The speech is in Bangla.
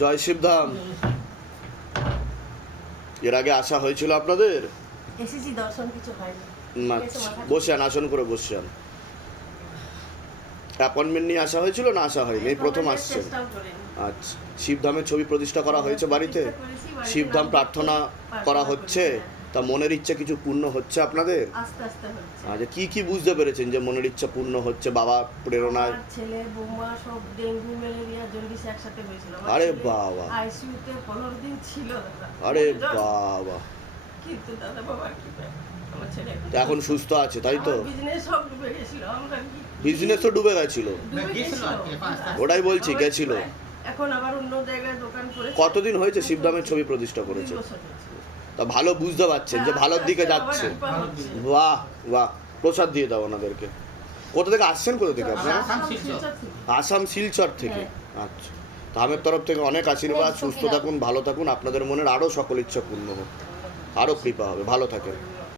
জয় শিবধাম। এর আগে আসা হয়েছিল আপনাদের? এসেছি, দর্শন কিছু হয়নি। বসেন, আসন করে বসেন। অ্যাপয়েন্টমেন্ট নিয়ে আসা হয়েছিল না আসা হয়নি? এই প্রথম আসছে। আচ্ছা, শিবধামের ছবি প্রতিষ্ঠা করা হয়েছে বাড়িতে? শিবধাম প্রার্থনা করা হচ্ছে? তা মনের ইচ্ছা কিছু পূর্ণ হচ্ছে আপনাদের? আস্তে আস্তে হচ্ছে। আচ্ছা, কি কি বুঝতে পেরেছেন যে মনের ইচ্ছা পূর্ণ হচ্ছে বাবা প্রেরণায়? আমার ছেলে বৌমা সব ডেঙ্গু ম্যালেরিয়া জন্ডিস একসাথে হয়েছিল। আরে বাবা, আইসিইউতে 15 দিন ছিল দাদা। আরে বাবা। কিন্তু দাদা বাবা কি আমার ছেলে এখন সুস্থ আছে তাই তো? বিজনেস সব ডুবে গেছিল। আমরা কি বিজনেসও ডুবে গেছিল? ওটাই বলছি, গেছিল। এখন আবার অন্য জায়গায় দোকান করে। কতদিন হয়েছে শিবধামের ছবি প্রতিষ্ঠা করেছে? তা ভালো বুঝতে পারছেন যে ভালোর দিকে যাচ্ছে? বাহ বাহ, প্রসাদ দিয়ে দাও ওনাদেরকে। কোথা থেকে আসছেন, কোথা থেকে আপনারা? আসাম শিলচর থেকে। আচ্ছা, ধামের তরফ থেকে অনেক আশীর্বাদ, সুস্থ থাকুন, ভালো থাকুন, আপনাদের মনের আরও সকল ইচ্ছা পূর্ণ হোক, আরও কৃপা হবে, ভালো থাকেন।